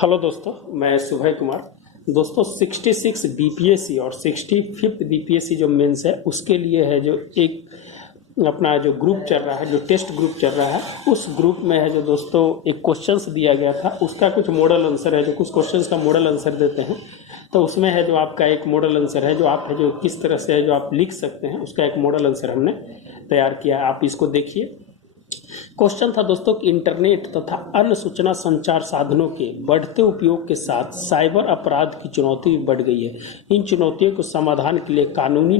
Hello दोस्तों, मैं सुभय कुमार। दोस्तों 66 बीपीएससी और 65th बीपीएससी जो मेंस है उसके लिए है जो एक अपना जो ग्रुप चल रहा है, जो टेस्ट ग्रुप चल रहा है, उस ग्रुप में है जो दोस्तों एक क्वेश्चंस दिया गया था, उसका कुछ मॉडल आंसर है, जो कुछ क्वेश्चंस का मॉडल आंसर देते हैं। तो उसमें है जो आपका एक मॉडल आंसर है जो आप है जो किस तरह से है जो आप लिख सकते हैं, उसका एक मॉडल आंसर हमने तैयार किया है। आप इसको देखिए। क्वेश्चन था दोस्तों कि इंटरनेट तथा अन्य सूचना संचार साधनों के बढ़ते उपयोग के साथ साइबर अपराध की चुनौती भी बढ़ गई है। इन चुनौतियों को समाधान के लिए कानूनी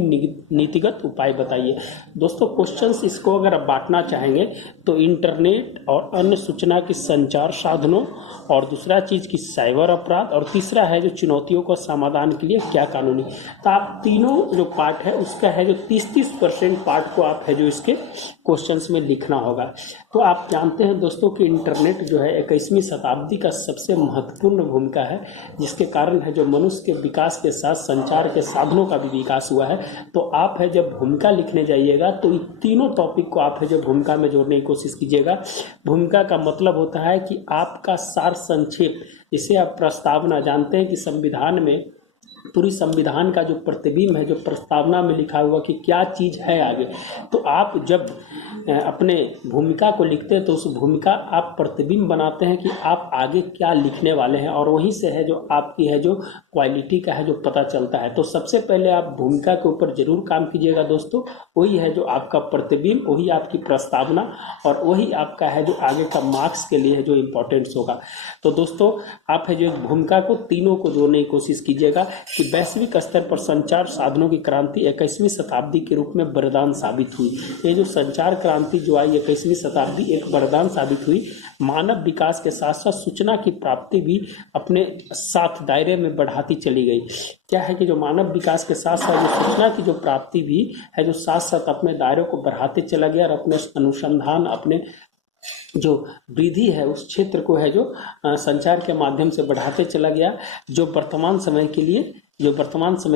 नीतिगत उपाय बताइए। दोस्तों क्वेश्चंस इसको अगर आप बांटना चाहेंगे तो इंटरनेट और अन्य सूचना के संचार साधनों, और दूसरा चीज की साइबर अपराध, और तीसरा है जो चुनौतियों का समाधान के लिए क्या कानूनी। तो आप तीनों जो पार्ट है उसका है जो 30% पार्ट को आप है जो इसके क्वेश्चंस में लिखना होगा। तो आप जानते हैं दोस्तों कि इंटरनेट जो है 21वीं शताब्दी का सबसे महत्वपूर्ण भूमिका है, जिसके कारण है जो मनुष्य के विकास के साथ संचार के साधनों का भी विकास हुआ है। तो आप है जब भूमिका लिखने जाइएगा तो इन तीनों टॉपिक को आप है जो भूमिका में जोड़ने की कोशिश कीजिएगा। भूमिका का मतलब होता है कि आपका सार संक्षेप, इसे आप प्रस्तावना जानते हैं कि संविधान में पूरी संविधान का जो प्रतिबिंब है जो प्रस्तावना में लिखा हुआ कि क्या चीज है आगे। तो आप जब अपने भूमिका को लिखते हैं तो उस भूमिका आप प्रतिबिंब बनाते हैं कि आप आगे क्या लिखने वाले हैं, और वहीं से है जो आपकी है जो क्वालिटी का है जो पता चलता है। तो सबसे पहले आप भूमिका के ऊपर जरूर काम कीजिएगा दोस्तों। वही है जो आपका प्रतिबिंब, वही आपकी प्रस्तावना, और वही आपका है जो आगे का मार्क्स के लिए है जो इम्पोर्टेंट्स होगा। तो दोस्तों आप है जो भूमिका को तीनों को जोड़ने की कोशिश कीजिएगा कि वैश्विक स्तर पर संचार साधनों की क्रांति 21वीं शताब्दी के रूप में वरदान साबित हुई। ये जो संचार क्रांति जो आई 21वीं शताब्दी एक वरदान साबित हुई। मानव विकास के साथ साथ सूचना की प्राप्ति भी अपने साथ दायरे में बढ़ाती चली गई। क्या है कि जो मानव विकास के साथ साथ जो सूचना की जो प्राप्ति भी है जो साथ साथ अपने दायरे को बढ़ाते चला गया, और अपने अनुसंधान, अपने जो वृद्धि है उस क्षेत्र को है जो संचार के माध्यम से बढ़ाते चला गया, जो वर्तमान समय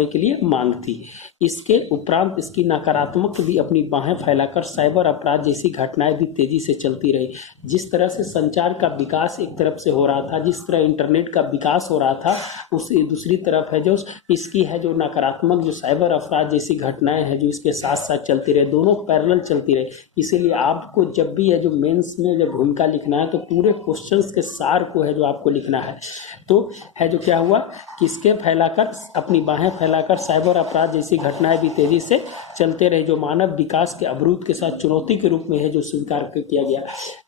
के लिए मांग थी। इसके उपरांत इसकी नकारात्मक भी अपनी बाहें फैलाकर साइबर अपराध जैसी घटनाएं भी तेजी से चलती रही। जिस तरह से संचार का विकास एक तरफ से हो रहा था, जिस तरह इंटरनेट का विकास हो रहा था, उसी दूसरी तरफ है जो इसकी है जो नकारात्मक जो साइबर अपराध जैसी घटनाएं हैं जो इसके साथ साथ चलती रहे, दोनों पैरेलल चलती रहे। इसीलिए आपको जब भी है जो मेंस में जब भूमिका लिखना है तो पूरे क्वेश्चंस के सार को है जो आपको लिखना है। तो है जो क्या हुआ कि इसके फैलाकर अपनी बाहें फैलाकर साइबर अपराध जैसी घटनाएं भी तेजी से चलते रहे, जो मानव विकास के अवरोध के साथ चुनौती के रूप में है जो स्वीकार किया गया।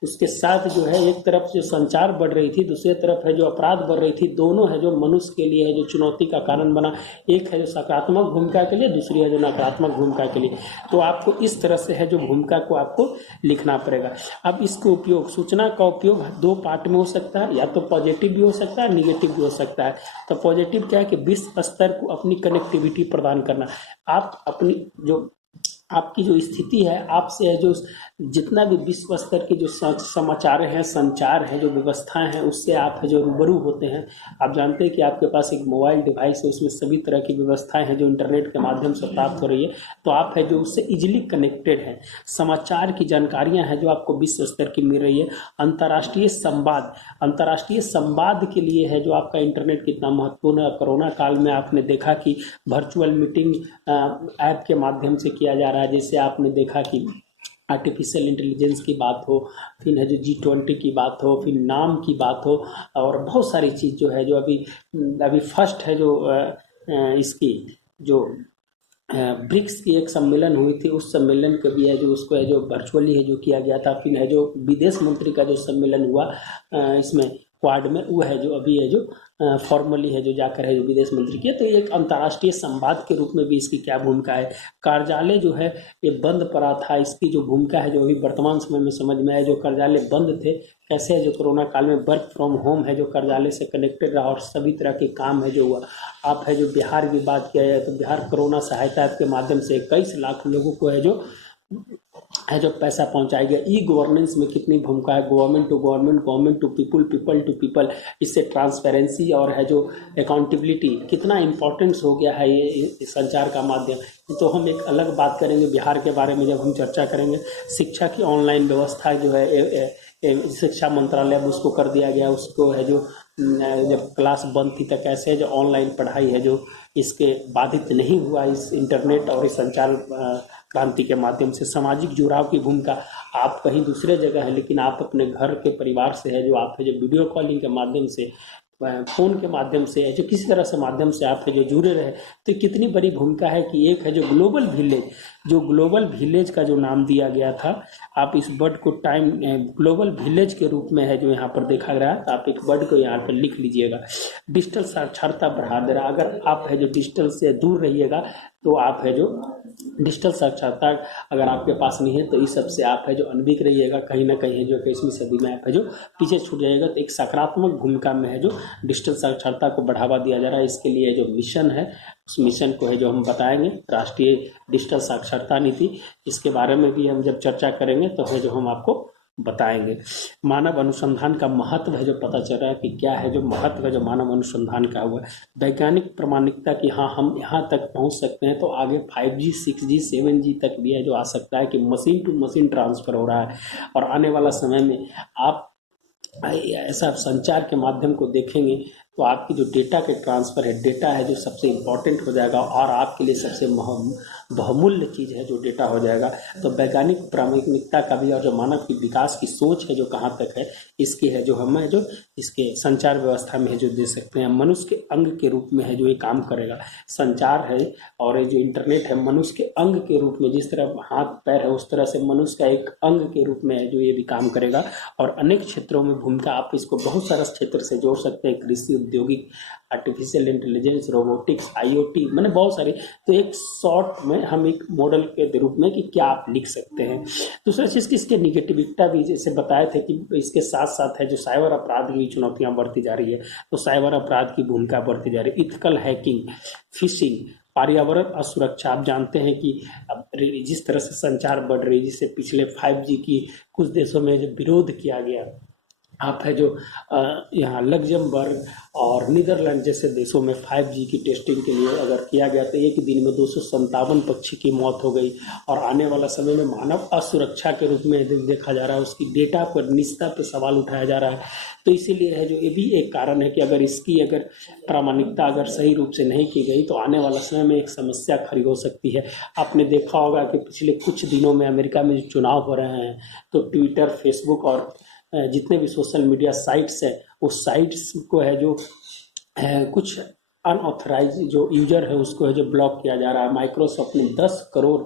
उसके साथ जो है एक तरफ जो संचार बढ़ रही थी, दूसरी तरफ है जो अपराध बढ़ रही थी, दोनों है जो मनुष्य के लिए है जो चुनौती का कारण बना। एक है जो सकारात्मक भूमिका के लिए, दूसरी है जो नकारात्मक भूमिका के लिए। तो आपको इस तरह से है जो भूमिका को आपको लिखना पड़ेगा। अब इसको उपयोग, सूचना का उपयोग दो पार्ट में हो सकता है, या तो पॉजिटिव भी हो सकता है, निगेटिव भी हो सकता है। तो पॉजिटिव क्या है कि विश्व स्तर को अपनी कनेक्टिविटी प्रदान करना। आप अपनी जो आपकी जो स्थिति है, आपसे है जो जितना भी विश्व स्तर के जो समाचार हैं, संचार है, जो व्यवस्थाएं हैं, उससे आप है जो रूबरू होते हैं। आप जानते हैं कि आपके पास एक मोबाइल डिवाइस है, उसमें सभी तरह की व्यवस्थाएं हैं जो इंटरनेट के माध्यम से प्राप्त हो रही है। तो आप है जो उससे इजिली कनेक्टेड है। समाचार की जानकारियां हैं जो आपको विश्व स्तर की मिल रही है। अंतर्राष्ट्रीय संवाद के लिए है जो आपका इंटरनेट कितना महत्वपूर्ण है। कोरोना काल में आपने देखा कि वर्चुअल मीटिंग ऐप के माध्यम से किया जा रहा है। जैसे आपने देखा कि आर्टिफिशियल इंटेलिजेंस की बात हो, फिर है जो G20 की बात हो, फिर नाम की बात हो, और बहुत सारी चीज़ जो है जो अभी फर्स्ट है जो इसकी जो ब्रिक्स की एक सम्मेलन हुई थी, उस सम्मेलन का भी है जो उसको है जो वर्चुअली है जो किया गया था। फिर है जो विदेश मंत्री का जो सम्मेलन हुआ इसमें क्वाड में, वो है जो अभी है जो फॉर्मली है जो जाकर है जो विदेश मंत्री किया। तो एक अंतर्राष्ट्रीय संवाद के रूप में भी इसकी क्या भूमिका है। कार्यालय जो है ये बंद पड़ा था, इसकी जो भूमिका है जो अभी वर्तमान समय में समझ में आया। जो कार्यालय बंद थे, कैसे है जो कोरोना काल में वर्क फ्रॉम होम है जो कार्यालय से कनेक्टेड रहा, और सभी तरह के काम है जो हुआ। आप है जो बिहार की बात किया जाए तो बिहार कोरोना सहायता ऐप के माध्यम से 21 लाख लोगों को है जो पैसा पहुंचाया गया। ई गवर्नेंस में कितनी भूमिका है, government to government, government to people, people to people. इससे ट्रांसपेरेंसी और है जो अकाउंटेबिलिटी कितना इम्पोर्टेंस हो गया है ये संचार का माध्यम। तो हम एक अलग बात करेंगे बिहार के बारे में जब हम चर्चा करेंगे। शिक्षा की ऑनलाइन व्यवस्था जो है शिक्षा मंत्रालय में उसको कर दिया गया, उसको है जो जब क्लास बंद थी तो कैसे जो ऑनलाइन पढ़ाई है जो इसके बाधित नहीं हुआ, इस इंटरनेट और इस संचार क्रांति के माध्यम से सामाजिक जुड़ाव की भूमिका। आप कहीं दूसरे जगह है लेकिन आप अपने घर के परिवार से है जो आप है जो वीडियो कॉलिंग के माध्यम से, फ़ोन के माध्यम से है जो किसी तरह से माध्यम से आप है जो जुड़े रहे, तो कितनी बड़ी भूमिका है कि एक है जो ग्लोबल विलेज, जो ग्लोबल विलेज का जो नाम दिया गया था, आप इस वर्ड को टाइम ग्लोबल विलेज के रूप में है जो यहाँ पर देखा गया है। तो आप एक वर्ड को यहाँ पर लिख लीजिएगा, डिजिटल साक्षरता बढ़ा दे रहा। अगर आप है जो डिजिटल से दूर रहिएगा तो आप है जो डिजिटल साक्षरता अगर आपके पास नहीं है तो इस सब से आप है जो अनभिज्ञ रहिएगा, कहीं ना कहीं है जो 21वीं सदी में आप है जो पीछे छूट जाएगा। तो एक सकारात्मक भूमिका में है जो डिजिटल साक्षरता को बढ़ावा दिया जा रहा है। इसके लिए जो मिशन है उस मिशन को है जो हम बताएंगे, राष्ट्रीय डिजिटल साक्षरता नीति, इसके बारे में भी हम जब चर्चा करेंगे तो है जो हम आपको बताएंगे। मानव अनुसंधान का महत्व है जो पता चल रहा है कि क्या है जो महत्व है जो मानव अनुसंधान का हुआ, वैज्ञानिक प्रमाणिकता की हाँ हम यहाँ तक पहुँच सकते हैं, तो आगे 5G 6G 7G तक भी है जो आ सकता है कि मशीन टू मशीन ट्रांसफ़र हो रहा है। और आने वाला समय में आप ऐसा संचार के माध्यम को देखेंगे तो आपकी जो डेटा के ट्रांसफ़र है, डेटा है जो सबसे इम्पॉर्टेंट हो जाएगा और आपके लिए सबसे बहुमूल्य चीज़ है जो डेटा हो जाएगा। तो वैज्ञानिक प्रामाणिकता का भी और जो मानव की विकास की सोच है जो कहाँ तक है, इसकी है जो हम है जो इसके संचार व्यवस्था में है जो दे सकते हैं। मनुष्य के अंग के रूप में है जो ये काम करेगा। संचार है और ये जो इंटरनेट है मनुष्य के अंग के रूप में, जिस तरह हाथ पैर है उस तरह से मनुष्य का एक अंग के रूप में है जो ये भी काम करेगा। और अनेक क्षेत्रों में भूमिका, आप इसको बहुत सारा क्षेत्र से जोड़ सकते हैं, कृषि, औद्योगिक, आर्टिफिशियल इंटेलिजेंस, रोबोटिक्स, IoT, मैंने बहुत सारे। तो एक शॉर्ट में हम एक मॉडल के रूप में कि क्या आप लिख सकते हैं। दूसरा चीज़ कि इसके निगेटिविटी भी जैसे बताए थे कि इसके साथ साथ है जो साइबर अपराध की चुनौतियां बढ़ती जा रही है, तो साइबर अपराध की भूमिका बढ़ती जा रही है। इथिकल हैकिंग, फिशिंग, पर्यावरण असुरक्षा। आप जानते हैं कि अब जिस तरह से संचार बढ़ रही है, जिससे पिछले 5G की कुछ देशों में जो विरोध किया गया, आप है जो यहाँ लग्जमबर्ग और नीदरलैंड जैसे देशों में 5G की टेस्टिंग के लिए अगर किया गया तो एक दिन में 257 पक्षी की मौत हो गई। और आने वाला समय में मानव असुरक्षा के रूप में देखा जा रहा है, उसकी डेटा पर निजता पर सवाल उठाया जा रहा है। तो इसीलिए है जो ये भी एक कारण है कि अगर इसकी अगर प्रामाणिकता अगर सही रूप से नहीं की गई तो आने वाला समय में एक समस्या खड़ी हो सकती है। आपने देखा होगा कि पिछले कुछ दिनों में अमेरिका में जो चुनाव हो रहे हैं तो ट्विटर, फेसबुक और जितने भी सोशल मीडिया साइट्स हैं उस साइट्स को है जो कुछ अनऑथराइज जो यूजर है उसको है जो ब्लॉक किया जा रहा है। माइक्रोसॉफ्ट ने 10 करोड़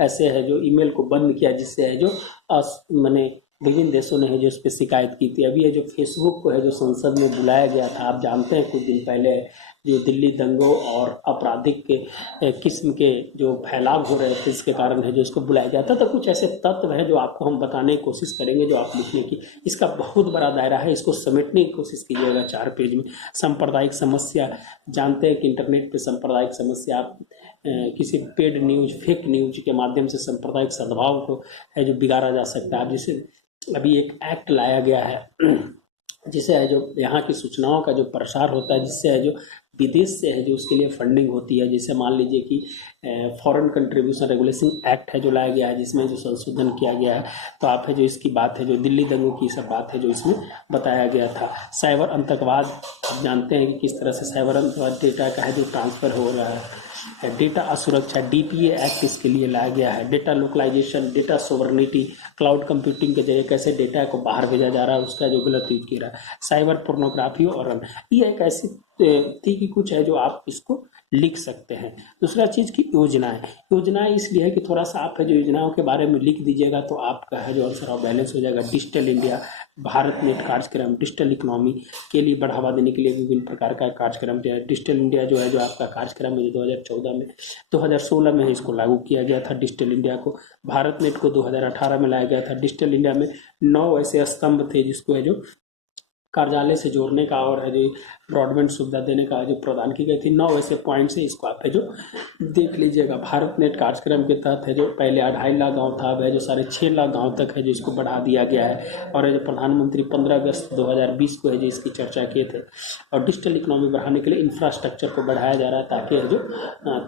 ऐसे है जो ईमेल को बंद किया, जिससे है जो मैंने विभिन्न देशों ने है जो इस पर शिकायत की थी। अभी है जो फेसबुक को है जो संसद में बुलाया गया था, आप जानते हैं कुछ दिन पहले जो दिल्ली दंगों और आपराधिक के किस्म के जो फैलाव हो रहे थे इसके कारण है जो इसको बुलाया जाता। तो कुछ ऐसे तत्व हैं जो आपको हम बताने की कोशिश करेंगे, जो आप लिखने की, इसका बहुत बड़ा दायरा है, इसको समेटने की कोशिश कीजिएगा 4 पेज में। सांप्रदायिक समस्या, जानते हैं कि इंटरनेट पे सांप्रदायिक समस्या, आप किसी पेड न्यूज, फेक न्यूज के माध्यम से सांप्रदायिक सद्भाव को है जो बिगाड़ा जा सकता है। जैसे अभी एक एक्ट लाया गया है जिसे है जो यहाँ की सूचनाओं का जो प्रसार होता है, जिससे है जो विदेश से है जो उसके लिए फंडिंग होती है। जैसे मान लीजिए कि फॉरेन कंट्रीब्यूशन रेगुलेशन एक्ट है जो लाया गया है, जिसमें जो संशोधन किया गया है। तो आप है जो इसकी बात है जो दिल्ली दंगों की सब बात है जो इसमें बताया गया था। साइबर आतंकवाद, आप जानते हैं कि किस तरह से साइबर आतंकवाद डेटा का है जो ट्रांसफ़र हो रहा है। डेटा असुरक्षा, DPA एक्ट इसके लिए लाया गया है। Data localization, data sovereignty, cloud computing के जरिए कैसे डेटा को बाहर भेजा जा रहा है उसका जो गलत यूज किया रहा है। साइबर पोर्नोग्राफी और ये एक ऐसी थी कि कुछ है जो आप इसको लिख सकते हैं। दूसरा चीज़ की योजनाएं इसलिए है कि थोड़ा सा आप है जो योजनाओं के बारे में लिख दीजिएगा तो आपका है जो आंसर ऑफ बैलेंस हो जाएगा। डिजिटल इंडिया, भारत नेट कार्यक्रम, डिजिटल इकोनॉमी के लिए बढ़ावा देने के लिए विभिन्न प्रकार का कार्यक्रम दिया है। डिजिटल इंडिया जो है जो आपका कार्यक्रम है 2014 में, 2016 में इसको लागू किया गया था डिजिटल इंडिया को। भारत नेट को 2018 में लाया गया था। डिजिटल इंडिया में 9 ऐसे स्तंभ थे जिसको है जो कार्यालय से जोड़ने का और है जो ब्रॉडबैंड सुविधा देने का जो प्रदान की गई थी। 9 ऐसे पॉइंट्स है, इसको आप है जो देख लीजिएगा। भारत नेट कार्यक्रम के तहत है जो पहले 2.5 लाख गाँव था, अब है जो 6.5 लाख गाँव तक है जो इसको बढ़ा दिया गया है। और है जो प्रधानमंत्री 15 अगस्त 2020 को है जो इसकी चर्चा किए थे। और डिजिटल इकोनॉमी बढ़ाने के लिए इंफ्रास्ट्रक्चर को बढ़ाया जा रहा है ताकि है जो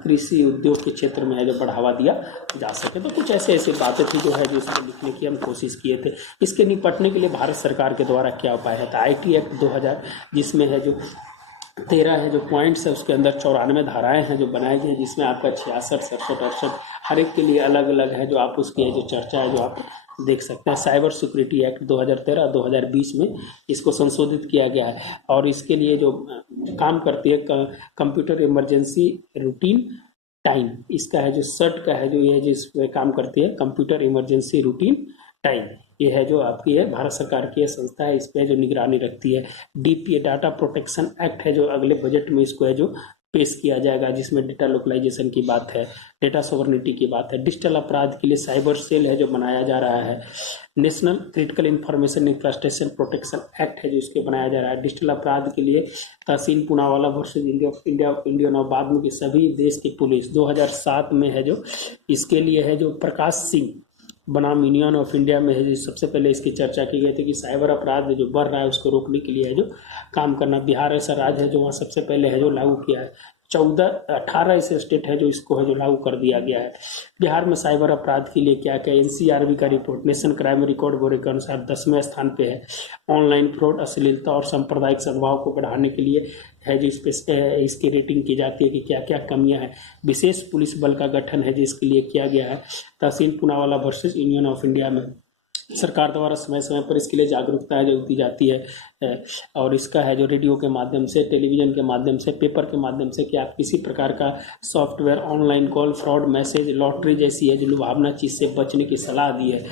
कृषि उद्योग के क्षेत्र में है जो बढ़ावा दिया जा सके। तो कुछ ऐसी बातें थी जो है जो इसको लिखने की हम कोशिश किए थे। इसके निपटने के लिए भारत सरकार के द्वारा क्या उपाय है, IT एक्ट 2000, जिसमें है जो 13 है जो पॉइंट्स है, उसके अंदर 94 धाराएं हैं जो बनाई गई हैं, जिसमें आपका 66, 67, 68 हर एक के लिए अलग अलग है जो आप उसकी जो चर्चा है जो आप देख सकते हैं। साइबर सिक्योरिटी एक्ट 2013 2020 में इसको संशोधित किया गया है, और इसके लिए जो काम करती है कंप्यूटर इमरजेंसी रूटीन टाइम, इसका है जो सर्ट का है जो ये जिस पे काम करती है कंप्यूटर इमरजेंसी रूटीन टाइम, ये है जो आपकी है भारत सरकार की संस्था है, इस पे जो निगरानी रखती है। DPA डाटा प्रोटेक्शन एक्ट है जो अगले बजट में इसको है जो पेश किया जाएगा, जिसमें डेटा लोकलाइजेशन की बात है, डेटा सोवरेनिटी की बात है। डिजिटल अपराध के लिए साइबर सेल है जो बनाया जा रहा है। National critical information infrastructure protection act है जो इसके बनाया जा रहा है। डिजिटल अपराध के लिए तहसीन पूनावाला वर्सेज इंडियन और बाद में सभी देश की पुलिस 2007 में है जो इसके लिए है जो प्रकाश सिंह बनाम यूनियन ऑफ इंडिया में है जो सबसे पहले इसकी चर्चा की गई थी कि साइबर अपराध जो बढ़ रहा है उसको रोकने के लिए है जो काम करना। बिहार ऐसा राज्य है जो वहाँ सबसे पहले है जो लागू किया है। 18 ऐसे स्टेट है जो इसको है जो लागू कर दिया गया है। बिहार में साइबर अपराध के लिए क्या क्या, NCRB का report national crime record bureau के अनुसार 10वें स्थान पे है। ऑनलाइन फ्रॉड, अश्लीलता और सांप्रदायिक सद्भाव को बढ़ाने के लिए है जो इसकी रेटिंग की जाती है कि क्या क्या कमियां हैं। विशेष पुलिस बल का गठन है जो इसके लिए किया गया है। Tehseen Poonawalla versus union of India में सरकार द्वारा समय समय पर इसके लिए जागरूकता है जो दी जाती है, और इसका है जो रेडियो के माध्यम से, टेलीविजन के माध्यम से, पेपर के माध्यम से कि आप किसी प्रकार का software, online call, fraud message, lottery जैसी है जो लुभावना चीज़ से बचने की सलाह दी है।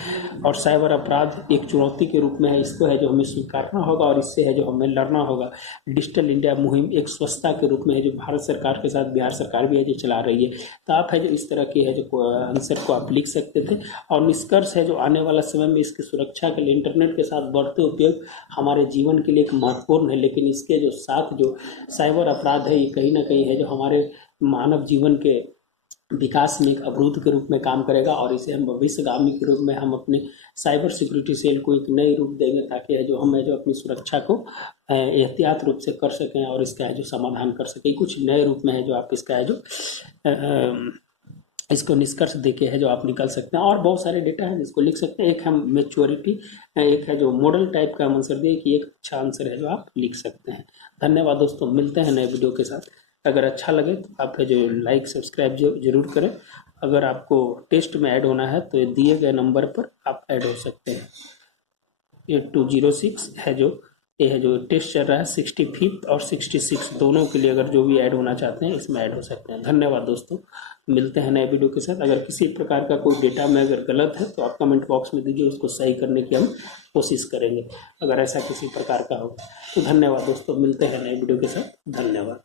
और साइबर अपराध एक चुनौती के रूप में है, इसको है जो हमें स्वीकारना होगा और इससे है जो हमें लड़ना होगा। डिजिटल इंडिया मुहिम एक स्वच्छता के रूप में है जो भारत सरकार के साथ बिहार सरकार भी है जो चला रही है। तो आप है जो इस तरह के है जो आंसर को आप लिख सकते थे। और निष्कर्ष है जो आने वाला समय में इसकी सुरक्षा के लिए इंटरनेट के साथ बढ़ते उपयोग हमारे जीवन के लिए एक महत्वपूर्ण है, लेकिन इसके जो साथ जो साइबर अपराध है ये कहीं ना कहीं है जो हमारे मानव जीवन के विकास में एक अवरोध के रूप में काम करेगा, और इसे हम भविष्यगामी के रूप में हम अपने साइबर सिक्योरिटी सेल को एक नए रूप देंगे, ताकि है जो हम है जो अपनी सुरक्षा को एहतियात रूप से कर सकें और इसका है जो समाधान कर सकें। कुछ नए रूप में है जो आप इसका है जो इसको निष्कर्ष देके है जो आप निकल सकते हैं। और बहुत सारे डेटा हैं जिसको लिख सकते हैं। एक है मैच्योरिटी, एक है जो मॉडल टाइप का आंसर दिए कि एक अच्छा आंसर है जो आप लिख सकते हैं। धन्यवाद दोस्तों, मिलते हैं नए वीडियो के साथ। अगर अच्छा लगे तो आप है जो लाइक सब्सक्राइब जरूर करें। अगर आपको टेस्ट में ऐड होना है तो दिए गए नंबर पर आप ऐड हो सकते हैं। 8206 है जो ये है जो टेस्ट चल रहा है 65 और 66 दोनों के लिए, अगर जो भी ऐड होना चाहते हैं इसमें ऐड हो सकते हैं। धन्यवाद दोस्तों, मिलते हैं नए वीडियो के साथ। अगर किसी प्रकार का कोई डेटा में अगर गलत है तो आप कमेंट बॉक्स में दीजिए, उसको सही करने की हम कोशिश करेंगे अगर ऐसा किसी प्रकार का हो तो। धन्यवाद दोस्तों, मिलते हैं नए वीडियो के साथ। धन्यवाद।